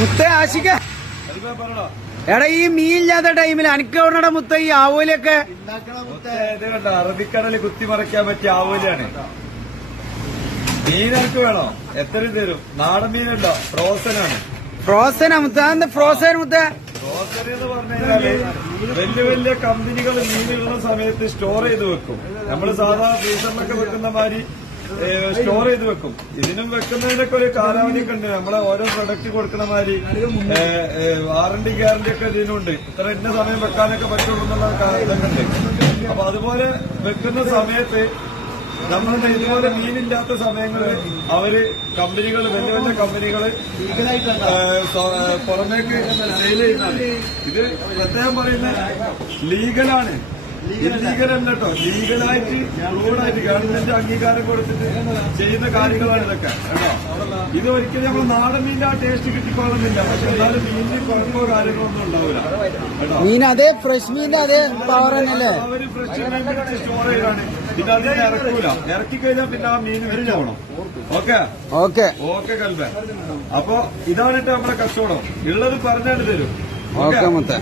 മുത്ത ആശിക്ക. എടാ ഈ മീനില്ലാത്ത ടൈമിൽ അനക്ക് എവിടെടാ മുത്ത ഈ ആവോലിയൊക്കെ? അറബിക്കടലിൽ കുത്തിമറിക്കാൻ പറ്റിയ ആവോലിയാണ്. മീൻ എനിക്ക് വേണോ? എത്ര തരും? നാടൻ മീനുണ്ടോ? ഫ്രോസൺ ആണ് ഫ്രോസനാ മുത്ത? എന്താ ഫ്രോസൻ മുത്ത? ഫ്രോസൺ എന്ന് പറഞ്ഞു കഴിഞ്ഞാൽ വലിയ വലിയ കമ്പനികൾ മീനുള്ള സമയത്ത് സ്റ്റോർ ചെയ്ത് വെക്കും. നമ്മൾ സാധാരണ ഫ്രീസറിലൊക്കെ വെക്കുന്ന മാതിരി സ്റ്റോർ ചെയ്ത് വെക്കും. ഇതിനും വെക്കുന്നതിനൊക്കെ ഒരു കാലാവധി ഉണ്ട്. നമ്മളെ ഓരോ പ്രൊഡക്റ്റ് കൊടുക്കുന്ന മാതിരി വാറണ്ടി ഗ്യാരണ്ടി ഒക്കെ ഇതിനുണ്ട്. ഇത്ര ഇന്ന സമയം വെക്കാനൊക്കെ പറ്റുള്ളൂ എന്നുള്ള ഇതൊക്കെ ഉണ്ട്. അപ്പൊ അതുപോലെ വെക്കുന്ന സമയത്ത് നമ്മളുടെ ഇതുപോലെ മീനില്ലാത്ത സമയങ്ങളിൽ അവർ കമ്പനികൾ വലിയ വലിയ കമ്പനികൾ പുറമേക്ക് സെയിൽ ചെയ്യുന്നത് ഇത് പ്രത്യേകം പറയുന്ന ലീഗലാണ് കേട്ടോ ലീഗലായിട്ട് പ്രൂവഡായിട്ട് ഗവൺമെന്റ് അംഗീകാരം കൊടുത്തിട്ട് ചെയ്യുന്ന കാര്യങ്ങളാണ് ഇതൊക്കെ. കേട്ടോ ഇത് ഒരിക്കലും നമ്മൾ നാടൻ മീനിന്റെ ആ ടേസ്റ്റ് കിട്ടിക്കോളുന്നില്ല പക്ഷെ എന്നാലും മീനിന് കുഴപ്പമോ കാര്യങ്ങളോ ഒന്നും ഉണ്ടാവില്ല. കേട്ടോ മീൻ അതേ ഫ്രഷ് മീനിന്റെ അതേ പവർ തന്നെയല്ലേ? അവർ ഫ്രഷ് മീൻ പിടിച്ച് സ്റ്റോർ ചെയ്താണ് പിന്നെ അതിനെ ഇറക്കൂല. ഇറക്കി കഴിഞ്ഞാൽ പിന്നെ ആ മീൻ പോകണം ഓക്കെ? ഓക്കെ. ഓക്കെ കൽബ. അപ്പൊ ഇതാണ് നമ്മുടെ കച്ചവടം. ഉള്ളത് പറഞ്ഞാണ്ട് തരും. ഓക്കെ? മുത്ത.